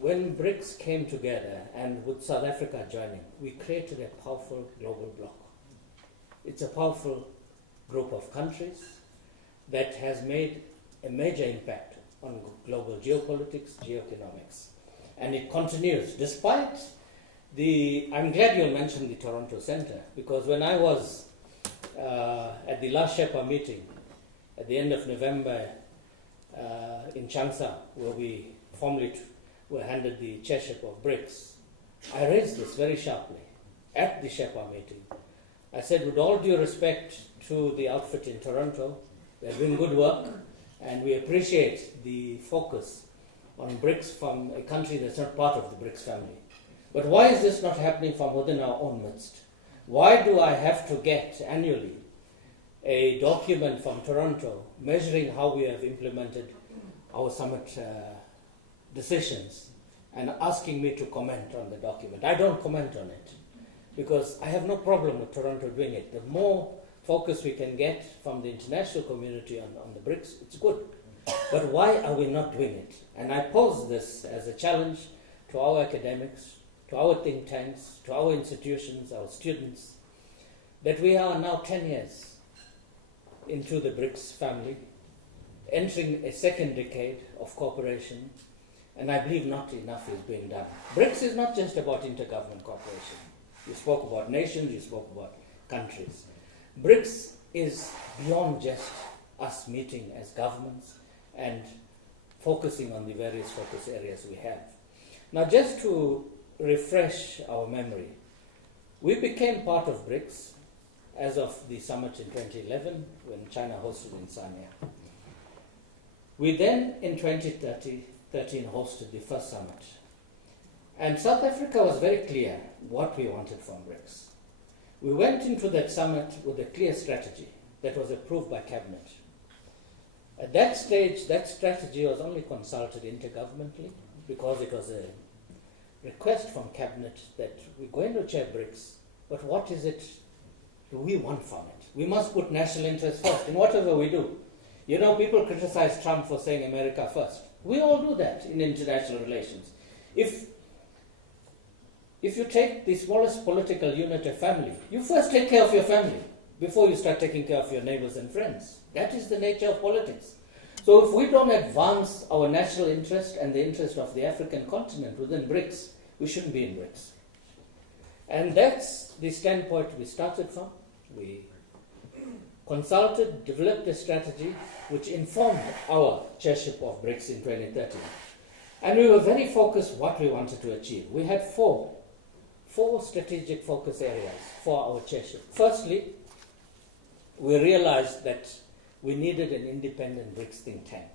When Brics came together, and with South Africa joining, we created a powerful global bloc. It's a powerful group of countries that has made a major impact on global geopolitics, geoeconomics. And it continues, despite I'm glad you mentioned the Toronto Centre, because when I was at the last Sherpa meeting at the end of November in Changsha, where we formally were handed the chairship of Brics, I raised this very sharply at the Sherpa meeting. I said, with all due respect to the outfit in Toronto, they're doing good work, and we appreciate the focus on Brics from a country that's not part of the Brics family. But why is this not happening from within our own midst? Why do I have to get annually a document from Toronto measuring how we have implemented our summit decisions and asking me to comment on the document? I don't comment on it because I have no problem with Toronto doing it. The more focus we can get from the international community on the Brics, it's good. But why are we not doing it? And I pose this as a challenge to our academics, to our think tanks, to our institutions, our students, that we are now 10 years into the Brics family, entering a second decade of cooperation, and I believe not enough is being done. Brics is not just about intergovernment cooperation. You spoke about nations, you spoke about countries. Brics is beyond just us meeting as governments and focusing on the various focus areas we have. Now, just to refresh our memory, we became part of Brics as of the summit in 2011 when China hosted in Sanya. We then, in 2013, hosted the first summit. And South Africa was very clear what we wanted from Brics. We went into that summit with a clear strategy that was approved by Cabinet. At that stage, that strategy was only consulted intergovernmentally because it was a request from Cabinet that we're going to chair Brics, but what is it do we want from it? We must put national interest first in whatever we do. You know, people criticize Trump for saying America first. We all do that in international relations. If you take the smallest political unit, a family, you first take care of your family before you start taking care of your neighbors and friends. That is the nature of politics. So if we don't advance our national interest and the interest of the African continent within Brics, we shouldn't be in Brics. And that's the standpoint we started from. We consulted, developed a strategy which informed our chairship of Brics in 2013. And we were very focused what we wanted to achieve. We had four strategic focus areas for our chairship. Firstly, we realized that we needed an independent Brics think tank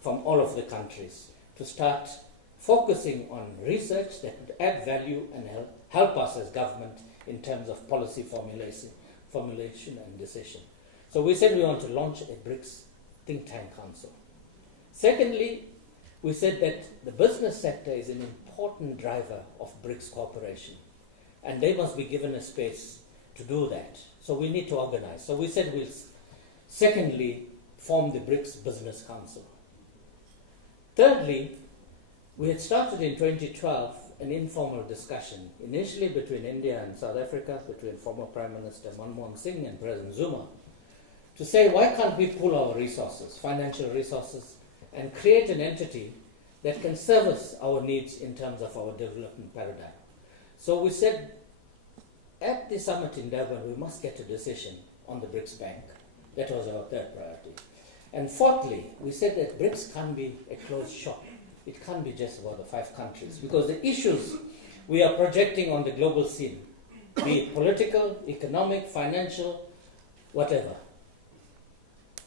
from all of the countries to start focusing on research that would add value and help us as government in terms of policy formulation and decision. So we said we want to launch a Brics think tank council. Secondly, we said that the business sector is an important driver of Brics cooperation, and they must be given a space to do that. So we need to organize. So we said we'll secondly form the Brics Business Council. Thirdly, we had started in 2012 an informal discussion, initially between India and South Africa, between former Prime Minister Manmohan Singh and President Zuma, to say, why can't we pool our resources, financial resources, and create an entity that can service our needs in terms of our development paradigm. So we said, at the summit in Durban, we must get a decision on the Brics Bank. That was our third priority. And fourthly, we said that Brics can't be a closed shop. It can't be just about the 5 countries, because the issues we are projecting on the global scene, be it political, economic, financial, whatever,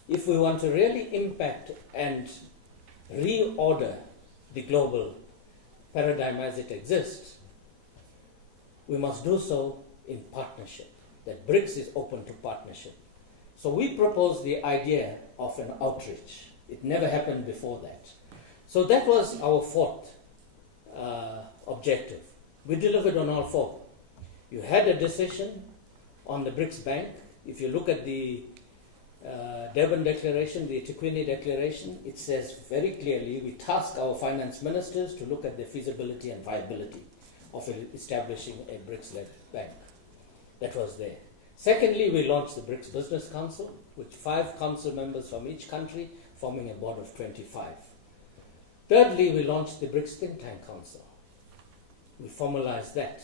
if we want to really impact and reorder the global paradigm as it exists, we must do so in partnership, that Brics is open to partnership. So we proposed the idea of an outreach. It never happened before that. So that was our fourth objective. We delivered on all 4. You had a decision on the Brics Bank. If you look at the Durban Declaration, the Etiquette Declaration, it says very clearly we task our finance ministers to look at the feasibility and viability of establishing a BRICS-led bank. That was there. Secondly, we launched the BRICS Business Council, with 5 council members from each country forming a board of 25. Thirdly, we launched the BRICS Think Tank Council. We formalized that.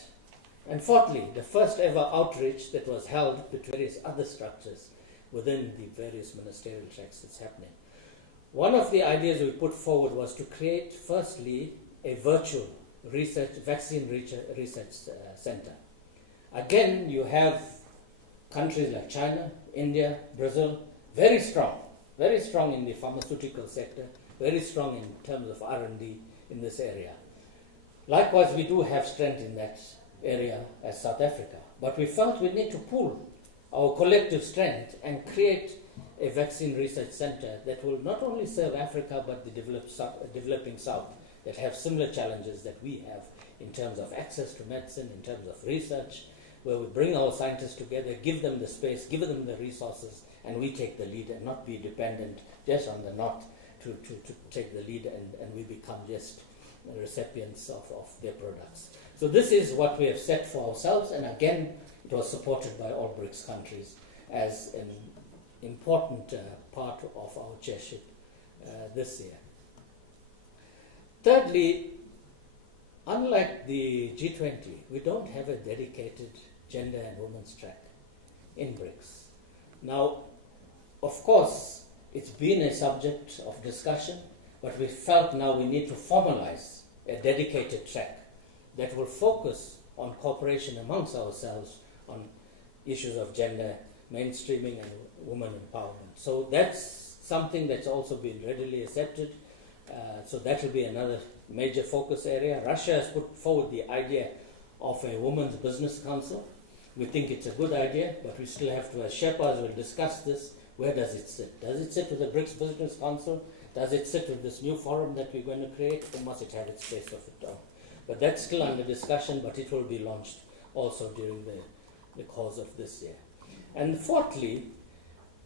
And fourthly, the first ever outreach that was held between various other structures within the various ministerial tracks that's happening. One of the ideas we put forward was to create, firstly, a virtual vaccine research center. Again, you have countries like China, India, Brazil, very strong in the pharmaceutical sector, very strong in terms of R&D in this area. Likewise, we do have strength in that area as South Africa, but we felt we need to pool our collective strength and create a vaccine research center that will not only serve Africa but the developing South that have similar challenges that we have in terms of access to medicine, in terms of research, where we bring our scientists together, give them the space, give them the resources, and we take the lead and not be dependent just on the North to take the lead and we become just recipients of their products. So this is what we have set for ourselves, and again, it was supported by all BRICS countries as an important part of our chairship this year. Thirdly, unlike the G20, we don't have a dedicated gender and women's track in BRICS. Now, of course, it's been a subject of discussion, but we felt now we need to formalize a dedicated track that will focus on cooperation amongst ourselves on issues of gender mainstreaming and women empowerment. So that's something that's also been readily accepted. So that will be another major focus area. Russia has put forward the idea of a women's business council. We think it's a good idea, but we still have to, as Sherpas will discuss this, where does it sit? Does it sit with the BRICS Business Council? Does it sit with this new forum that we're going to create? Or must it have its space of its own? But that's still under discussion, but it will be launched also during the course of this year. And fourthly,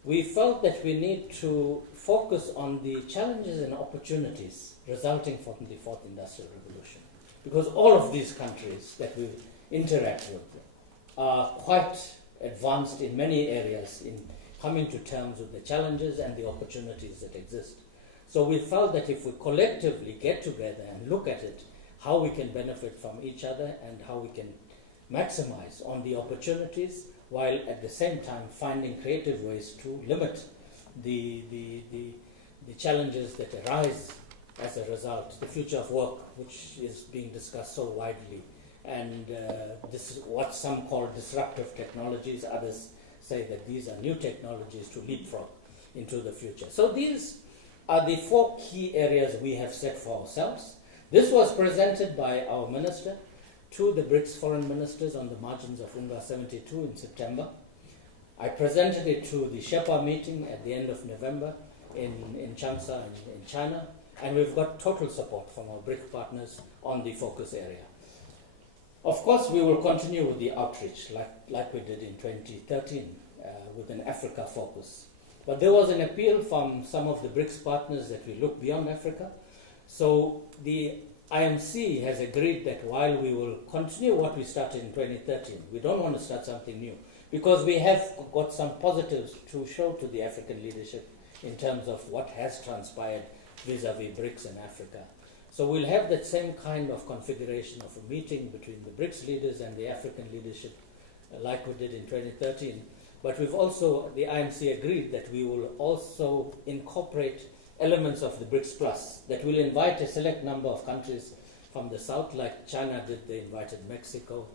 we felt that we need to focus on the challenges and opportunities resulting from the Fourth Industrial Revolution. Because all of these countries that we interact with are quite advanced in many areas in coming to terms with the challenges and the opportunities that exist. So we felt that if we collectively get together and look at it, how we can benefit from each other and how we can maximize on the opportunities while at the same time finding creative ways to limit the challenges that arise as a result. The future of work, which is being discussed so widely, and this is what some call disruptive technologies, others say that these are new technologies to leapfrog into the future. So these are the 4 key areas we have set for ourselves. This was presented by our minister to the BRICS foreign ministers on the margins of UNGA 72 in September. I presented it to the Sherpa meeting at the end of November in Changsha in China, and we've got total support from our BRICS partners on the focus area. Of course, we will continue with the outreach like we did in 2013 with an Africa focus. But there was an appeal from some of the BRICS partners that we look beyond Africa. So the IMC has agreed that while we will continue what we started in 2013, we don't want to start something new because we have got some positives to show to the African leadership in terms of what has transpired vis-a-vis BRICS and Africa. So we'll have that same kind of configuration of a meeting between the BRICS leaders and the African leadership like we did in 2013. But we've also, the IMC agreed that we will also incorporate elements of the BRICS Plus, that will invite a select number of countries from the south, like China did. They invited Mexico,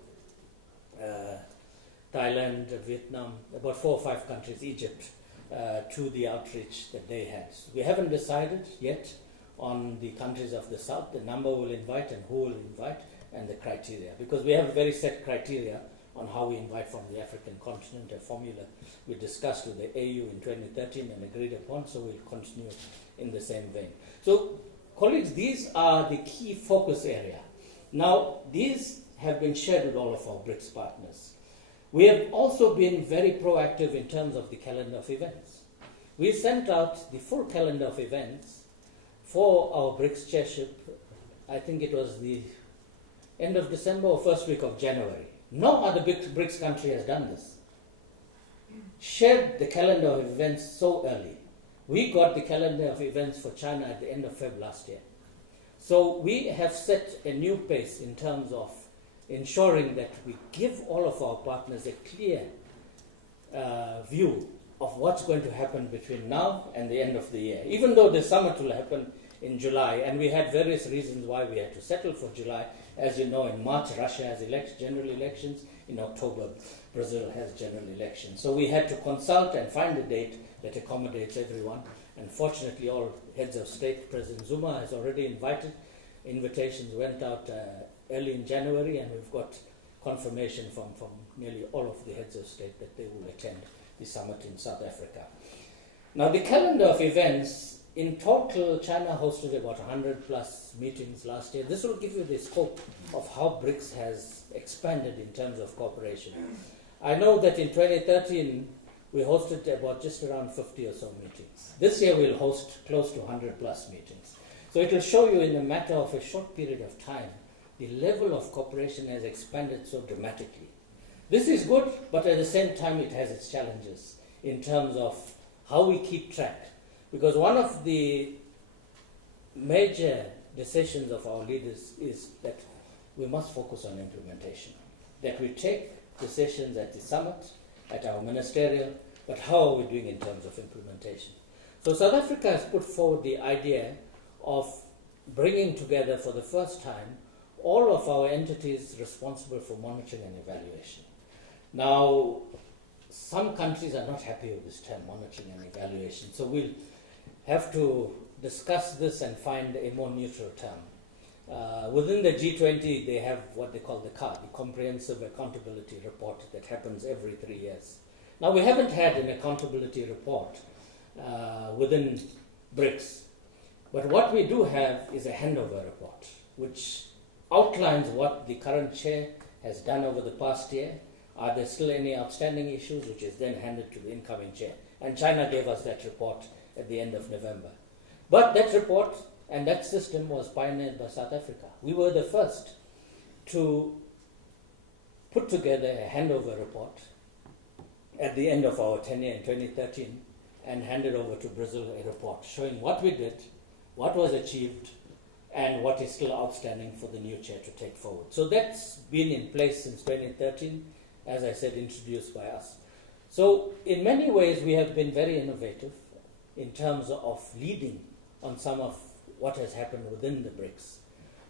Thailand, Vietnam, about 4 or 5 countries, Egypt, to the outreach that they had. So we haven't decided yet on the countries of the south, the number we'll invite and who will invite, and the criteria, because we have a very set criteria on how we invite from the African continent, a formula we discussed with the AU in 2013 and agreed upon, so we'll continue in the same vein. So, colleagues, these are the key focus area. Now, these have been shared with all of our BRICS partners. We have also been very proactive in terms of the calendar of events. we sent out the full calendar of events for our Brics Chairship. I think it was the end of December or first week of January. No other Brics country has done this. Shared the calendar of events so early. We got the calendar of events for China at the end of Feb last year. So we have set a new pace in terms of ensuring that we give all of our partners a clear view of what's going to happen between now and the end of the year. Even though the summit will happen in July, and we had various reasons why we had to settle for July. As you know, in March, Russia has general elections. In October, Brazil has general elections. So we had to consult and find a date that accommodates everyone. And fortunately, all heads of state, President Zuma has already invited. Invitations went out early in January, and we've got confirmation from nearly all of the heads of state that they will attend the summit in South Africa. Now, the calendar of events, in total, China hosted about 100 plus meetings last year. This will give you the scope of how Brics has expanded in terms of cooperation. I know that in 2013, we hosted about just around 50 or so meetings. This year, we'll host close to 100 plus meetings. So it will show you in a matter of a short period of time, the level of cooperation has expanded so dramatically. This is good, but at the same time, it has its challenges in terms of how we keep track. Because one of the major decisions of our leaders is that we must focus on implementation. That we take decisions at the summit, at our ministerial, but how are we doing in terms of implementation? So South Africa has put forward the idea of bringing together for the first time all of our entities responsible for monitoring and evaluation. Now, some countries are not happy with this term, monitoring and evaluation, so we'll have to discuss this and find a more neutral term. Within the G20, they have what they call the CAR, the Comprehensive Accountability Report, that happens every 3 years. Now, we haven't had an accountability report within Brics, but what we do have is a handover report, which outlines what the current chair has done over the past year. Are there still any outstanding issues, which is then handed to the incoming chair? And China gave us that report at the end of November. But that report and that system was pioneered by South Africa. We were the first to put together a handover report at the end of our tenure in 2013 and handed over to Brazil a report showing what we did, what was achieved, and what is still outstanding for the new chair to take forward. So that's been in place since 2013, as I said, introduced by us. So in many ways, we have been very innovative in terms of leading on some of what has happened within the Brics.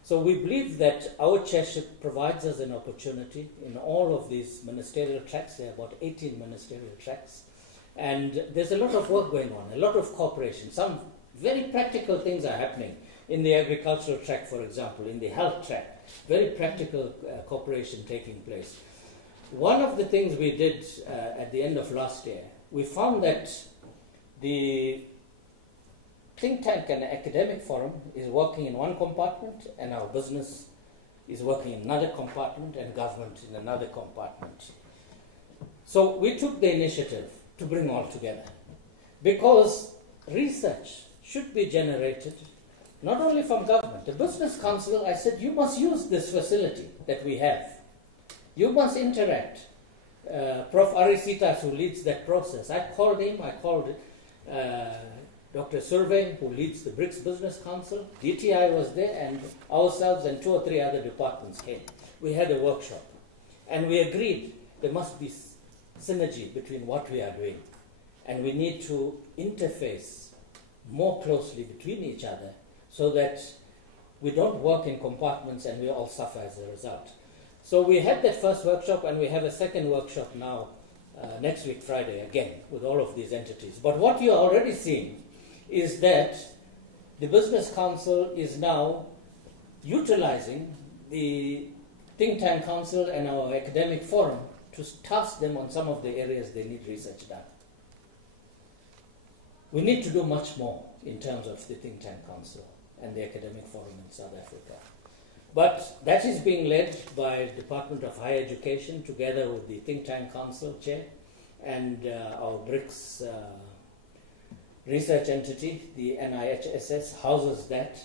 So we believe that our chairship provides us an opportunity in all of these ministerial tracks. There are about 18 ministerial tracks. And there's a lot of work going on, a lot of cooperation. Some very practical things are happening in the agricultural track, for example, in the health track. Very practical cooperation taking place. One of the things we did at the end of last year, we found that the think tank and academic forum is working in one compartment, and our business is working in another compartment, and government in another compartment. So we took the initiative to bring all together, because research should be generated not only from government. The Business Council, I said, you must use this facility that we have. You must interact. Prof. Arisitas, who leads that process, I called him, I called Dr. Survey, who leads the Brics Business Council. DTI was there, and ourselves and 2 or 3 other departments came. We had a workshop, and we agreed there must be synergy between what we are doing, and we need to interface more closely between each other so that we don't work in compartments and we all suffer as a result. So we had that first workshop, and we have a second workshop now next week Friday again with all of these entities. But what you are already seeing is that the Business Council is now utilizing the Think Tank Council and our academic forum to task them on some of the areas they need research done. We need to do much more in terms of the Think Tank Council and the academic forum in South Africa. But that is being led by the Department of Higher Education together with the Think Tank Council chair and our Brics research entity, the NIHSS, houses that.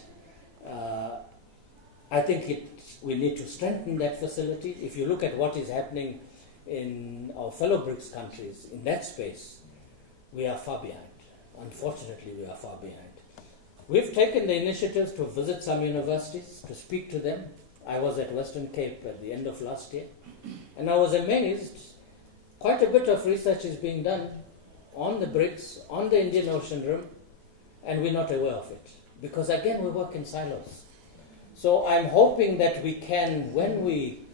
I think we need to strengthen that facility. If you look at what is happening in our fellow Brics countries in that space, we are far behind. Unfortunately, we are far behind. We've taken the initiative to visit some universities, to speak to them. I was at Western Cape at the end of last year, and I was amazed. Quite a bit of research is being done on the Brics, on the Indian Ocean Rim, and we're not aware of it. Because again, we work in silos. So I'm hoping that we can, when we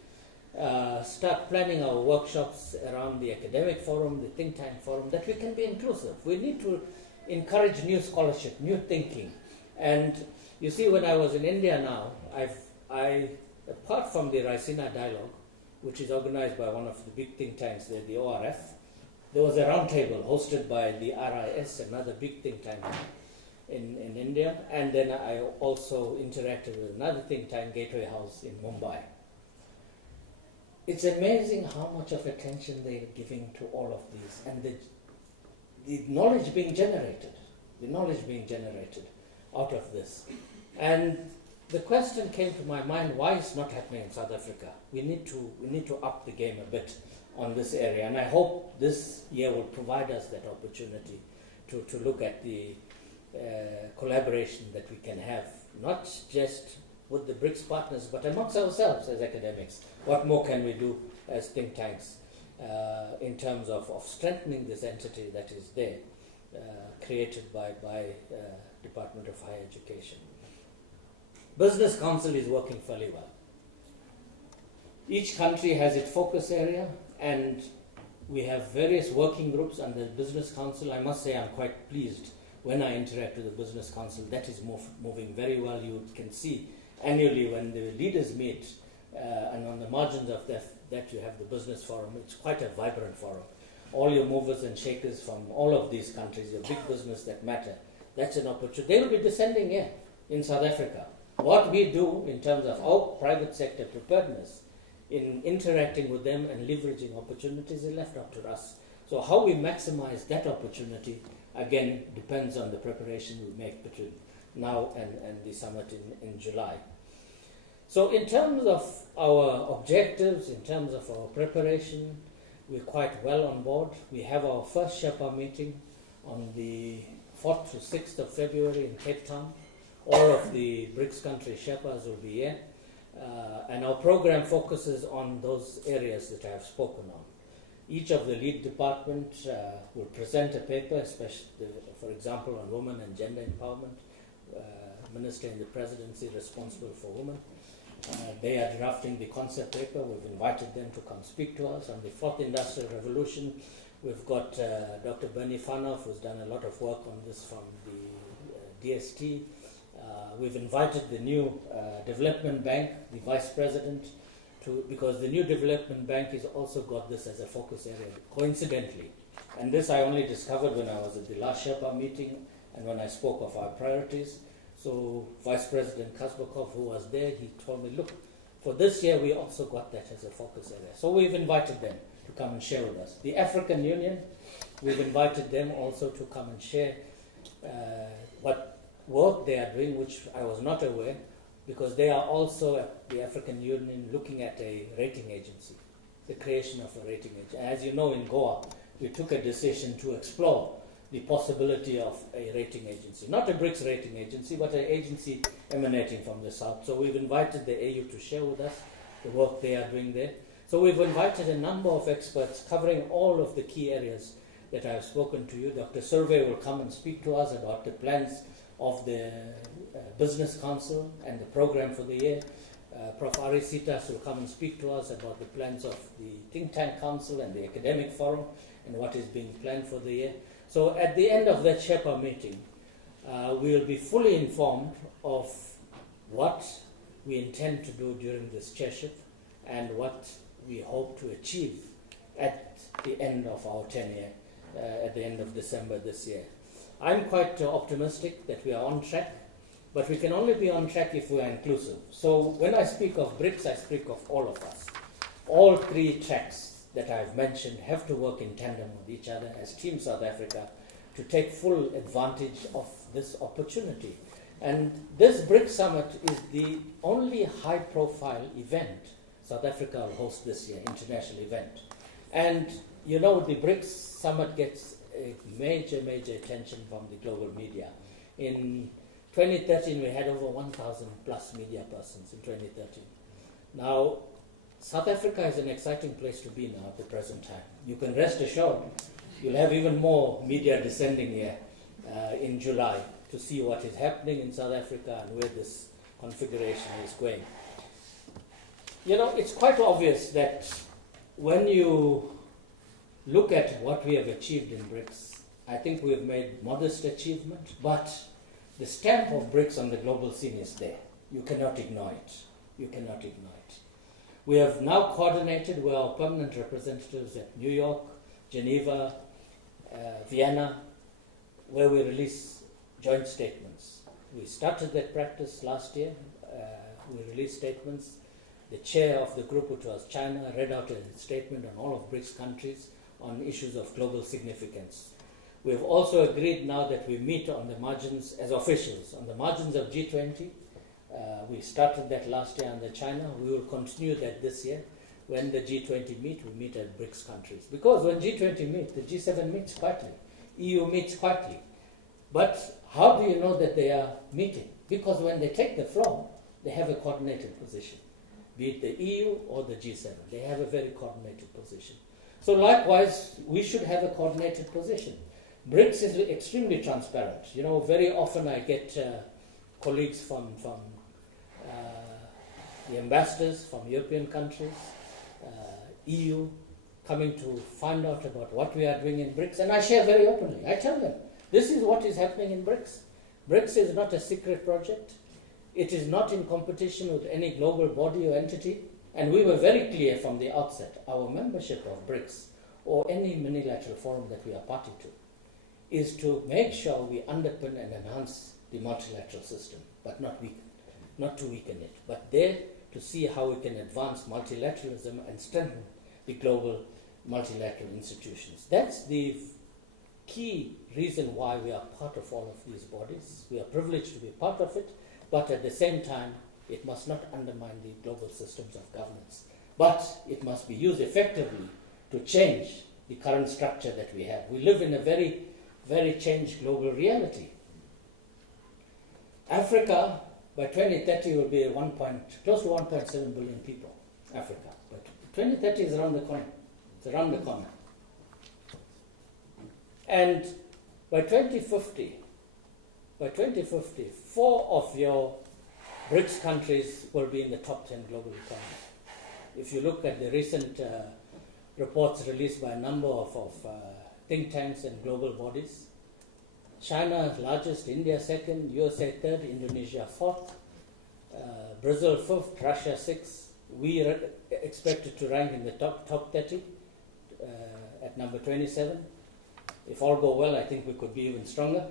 start planning our workshops around the academic forum, the think tank forum, that we can be inclusive. We need to encourage new scholarship, new thinking. And you see, when I was in India now, apart from the Raisina Dialogue, which is organized by one of the big think tanks there, the ORF, there was a roundtable hosted by the RIS, another big think tank in India, and then I also interacted with another think tank, Gateway House in Mumbai. It's amazing how much of attention they're giving to all of these, and the knowledge being generated out of this. And the question came to my mind, why it's not happening in South Africa? We need to up the game a bit on this area, and I hope this year will provide us that opportunity to look at the collaboration that we can have, not just with the Brics partners, but amongst ourselves as academics. What more can we do as think tanks in terms of strengthening this entity that is there, created by Department of Higher Education. Business Council is working fairly well. Each country has its focus area, and we have various working groups under the Business Council. I must say I'm quite pleased when I interact with the Business Council. That is moving very well. You can see annually when the leaders meet, and on the margins of that you have the Business Forum. It's quite a vibrant forum. All your movers and shakers from all of these countries, your big business that matter, that's an opportunity. They will be descending here in South Africa. What we do in terms of our private sector preparedness in interacting with them and leveraging opportunities is left up to us. So how we maximize that opportunity, again, depends on the preparation we make between now and the summit in July. So in terms of our objectives, in terms of our preparation, we're quite well on board. We have our first Sherpa meeting on the 4th to 6th of February in Cape Town. All of the Brics country Sherpas will be here. And our program focuses on those areas that I have spoken on. Each of the lead departments will present a paper, especially, for example, on women and gender empowerment. Minister in the presidency responsible for women. They are drafting the concept paper. We've invited them to come speak to us on the fourth industrial revolution. We've got Dr. Bernie Fanov, who's done a lot of work on this from the DST. We've invited the new development bank, the vice president, because the new development bank has also got this as a focus area, coincidentally. And this I only discovered when I was at the last Sherpa meeting and when I spoke of our priorities. So Vice President Kazbekov, who was there, he told me, look, for this year we also got that as a focus area. So we've invited them to come and share with us. The African Union, we've invited them also to come and share what work they are doing, which I was not aware, because they are also at the African Union looking at a rating agency, the creation of a rating agency. As you know, in Goa, we took a decision to explore the possibility of a rating agency, not a Brics rating agency, but an agency emanating from the south. So we've invited the AU to share with us the work they are doing there. So we've invited a number of experts covering all of the key areas that I've spoken to you. Dr. Survey will come and speak to us about the plans of the Business Council and the program for the year. Prof. Ari Sitas will come and speak to us about the plans of the Think Tank Council and the Academic Forum and what is being planned for the year. So at the end of that Sherpa meeting, we will be fully informed of what we intend to do during this chairship and what we hope to achieve at the end of our tenure, at the end of December this year. I'm quite optimistic that we are on track, but we can only be on track if we are inclusive. So when I speak of Brics, I speak of all of us. All three tracks that I've mentioned have to work in tandem with each other as Team South Africa to take full advantage of this opportunity. And this BRICS Summit is the only high-profile event South Africa will host this year, international event. And you know, the BRICS Summit gets a major attention from the global media. In 2013, we had over 1,000 plus media persons in 2013. Now, South Africa is an exciting place to be now at the present time. You can rest assured you'll have even more media descending here in July to see what is happening in South Africa and where this configuration is going. You know, it's quite obvious that when you look at what we have achieved in BRICS, I think we have made modest achievement, but the stamp of BRICS on the global scene is there. You cannot ignore it. You cannot ignore it. We have now coordinated with our permanent representatives at New York, Geneva, Vienna, where we release joint statements. We started that practice last year. We released statements. The chair of the group, which was China, read out a statement on all of BRICS countries on issues of global significance. We have also agreed now that we meet on the margins as officials, on the margins of G20. We started that last year under China. We will continue that this year. When the G20 meet, we meet at BRICS countries. Because when G20 meet, the G7 meets quietly. EU meets quietly. But how do you know that they are meeting? Because when they take the floor, they have a coordinated position. Be it the EU or the G7. They have a very coordinated position. So likewise, we should have a coordinated position. BRICS is extremely transparent. You know, very often I get colleagues from the ambassadors from European countries, EU, coming to find out about what we are doing in BRICS, and I share very openly. I tell them, this is what is happening in BRICS. BRICS is not a secret project. It is not in competition with any global body or entity, and we were very clear from the outset, our membership of BRICS, or any minilateral forum that we are party to, is to make sure we underpin and enhance the multilateral system, but not to weaken it, but there to see how we can advance multilateralism and strengthen the global multilateral institutions. That's the key reason why we are part of all of these bodies. We are privileged to be part of it, but at the same time, it must not undermine the global systems of governance. But it must be used effectively to change the current structure that we have. We live in a very changed global reality. Africa, by 2030, will be close to 1.7 billion people, Africa. But 2030 is around the corner. It's around the corner. And by 2050, 4 of your BRICS countries will be in the top 10 global economies. If you look at the recent reports released by a number of think tanks and global bodies, China largest, India second, USA third, Indonesia fourth, Brazil fifth, Russia sixth. We are expected to rank in the top 30 at number 27. If all go well, I think we could be even stronger.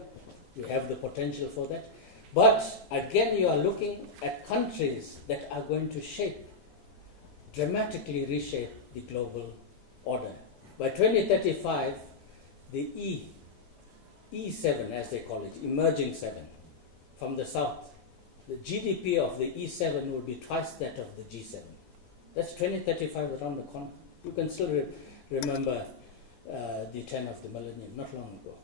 We have the potential for that. But again, you are looking at countries that are going to dramatically reshape the global order. By 2035, the E7, as they call it, emerging 7, from the south, the GDP of the E7 will be twice that of the G7. That's 2035 around the corner. You can still remember the turn of the millennium, not long ago.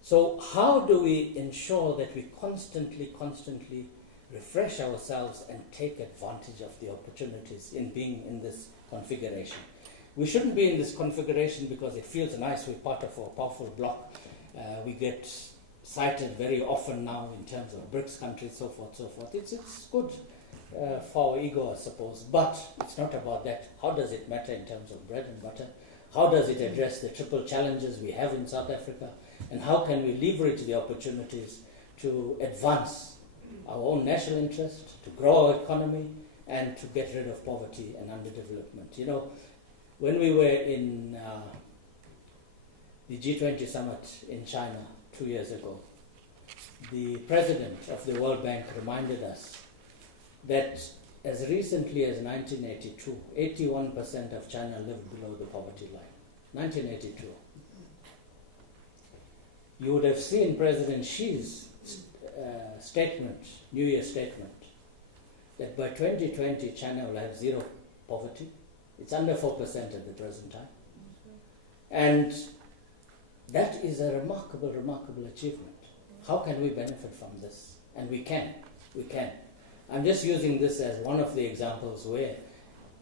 So how do we ensure that we constantly refresh ourselves and take advantage of the opportunities in being in this configuration? We shouldn't be in this configuration because it feels nice. We're part of a powerful bloc. We get cited very often now in terms of BRICS countries, so forth. It's good for our ego, I suppose, but it's not about that. How does it matter in terms of bread and butter? How does it address the triple challenges we have in South Africa? And how can we leverage the opportunities to advance our own national interest, to grow our economy, and to get rid of poverty and underdevelopment? You know, when we were in the G20 summit in China 2 years ago, the president of the World Bank reminded us that as recently as 1982, 81% of China lived below the poverty line. 1982. You would have seen President Xi's statement, New Year statement, that by 2020 China will have zero poverty. It's under 4% at the present time. And that is a remarkable, remarkable achievement. How can we benefit from this? And we can. I'm just using this as one of the examples where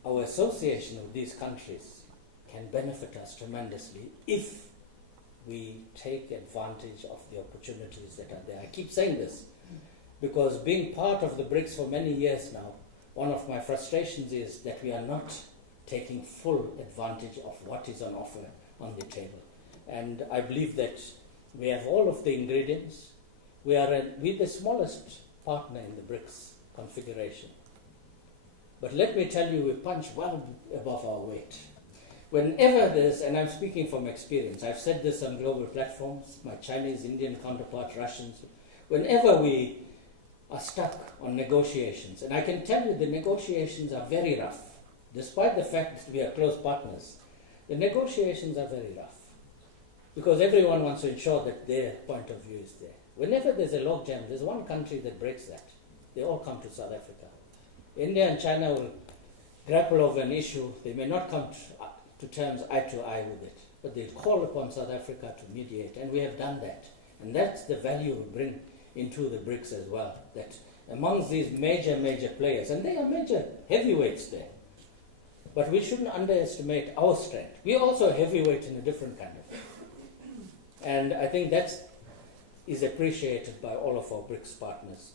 our association with these countries can benefit us tremendously if we take advantage of the opportunities that are there. I keep saying this because being part of the Brics for many years now, one of my frustrations is that we are not taking full advantage of what is on offer on the table. And I believe that we have all of the ingredients. We're the smallest partner in the Brics configuration. But let me tell you, we punch well above our weight. Whenever there's, and I'm speaking from experience, I've said this on global platforms, my Chinese, Indian counterparts, Russians, whenever we are stuck on negotiations, and I can tell you the negotiations are very rough, despite the fact that we are close partners, the negotiations are very rough, because everyone wants to ensure that their point of view is there. Whenever there's a logjam, there's one country that breaks that. They all come to South Africa. India and China will grapple over an issue. They may not come to terms eye to eye with it, but they call upon South Africa to mediate, and we have done that. And that's the value we bring into the Brics as well, that amongst these major players, and they are major heavyweights there, but we shouldn't underestimate our strength. We are also a heavyweight in a different kind of way. And I think that is appreciated by all of our Brics partners.